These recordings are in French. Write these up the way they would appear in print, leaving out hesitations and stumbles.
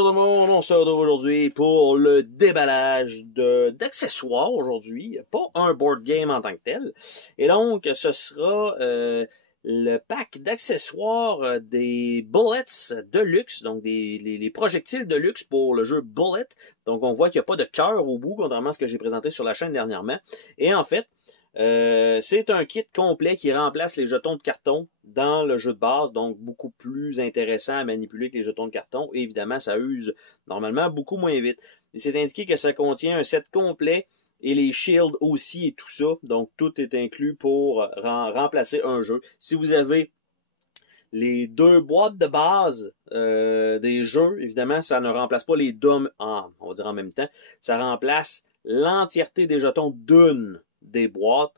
Bonjour tout le monde, on se retrouve aujourd'hui pour le déballage d'accessoires aujourd'hui, pas un board game en tant que tel. Et donc, ce sera le pack d'accessoires des Bullets de luxe, donc les projectiles de luxe pour le jeu Bullet. Donc, on voit qu'il n'y a pas de cœur au bout, contrairement à ce que j'ai présenté sur la chaîne dernièrement. Et en fait, c'est un kit complet qui remplace les jetons de carton dans le jeu de base, donc beaucoup plus intéressant à manipuler que les jetons de carton. Et évidemment, ça use normalement beaucoup moins vite. Il s'est indiqué que ça contient un set complet et les shields aussi et tout ça. Donc tout est inclus pour remplacer un jeu. Si vous avez les deux boîtes de base des jeux, évidemment, ça ne remplace pas les DOM on va dire en même temps. Ça remplace l'entièreté des jetons d'une des boîtes.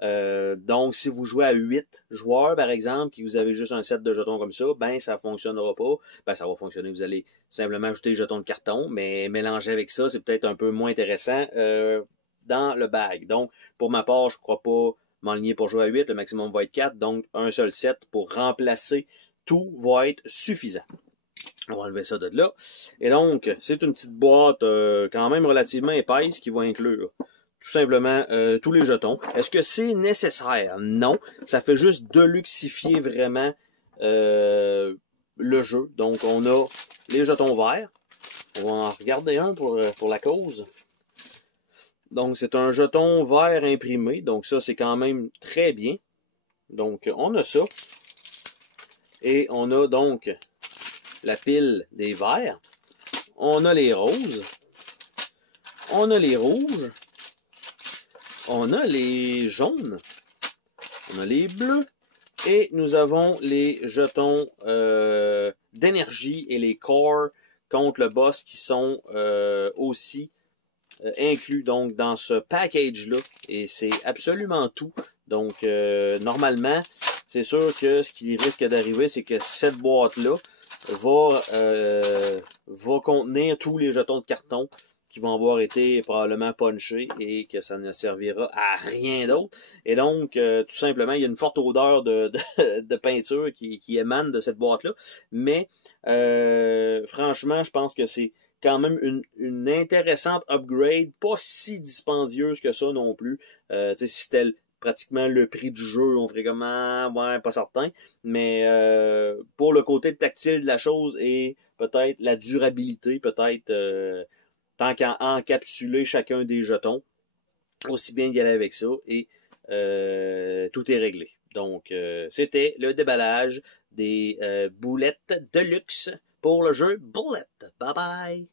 Donc, si vous jouez à 8 joueurs, par exemple, que vous avez juste un set de jetons comme ça, ben, ça fonctionnera pas. Ben, ça va fonctionner. Vous allez simplement ajouter les jetons de carton, mais mélanger avec ça, c'est peut-être un peu moins intéressant dans le bag. Donc, pour ma part, je ne crois pas m'enligner pour jouer à 8. Le maximum va être 4. Donc, un seul set pour remplacer tout va être suffisant. On va enlever ça de là. Et donc, c'est une petite boîte quand même relativement épaisse qui va inclure tout simplement tous les jetons. Est-ce que c'est nécessaire? Non. Ça fait juste deluxifier vraiment le jeu. Donc, on a les jetons verts. On va en regarder un pour la cause. Donc, c'est un jeton vert imprimé. Donc, ça, c'est quand même très bien. Donc, on a ça. Et on a donc la pile des verts. On a les roses. On a les rouges. On a les jaunes. On a les bleus. Et nous avons les jetons d'énergie et les cores contre le boss qui sont aussi inclus donc dans ce package-là. Et c'est absolument tout. Donc, normalement, c'est sûr que ce qui risque d'arriver, c'est que cette boîte-là va contenir tous les jetons de carton qui vont avoir été probablement punchés et que ça ne servira à rien d'autre. Et donc, tout simplement, il y a une forte odeur de peinture qui émane de cette boîte-là. Mais, franchement, je pense que c'est quand même une intéressante upgrade, pas si dispendieuse que ça non plus. Tu sais, si c'était pratiquement le prix du jeu, on ferait comme ouais, pas certain. Mais pour le côté tactile de la chose et peut-être la durabilité, peut-être tant qu'à encapsuler chacun des jetons, aussi bien y aller avec ça et tout est réglé. Donc, c'était le déballage des boulettes de luxe pour le jeu Bullet. Bye bye!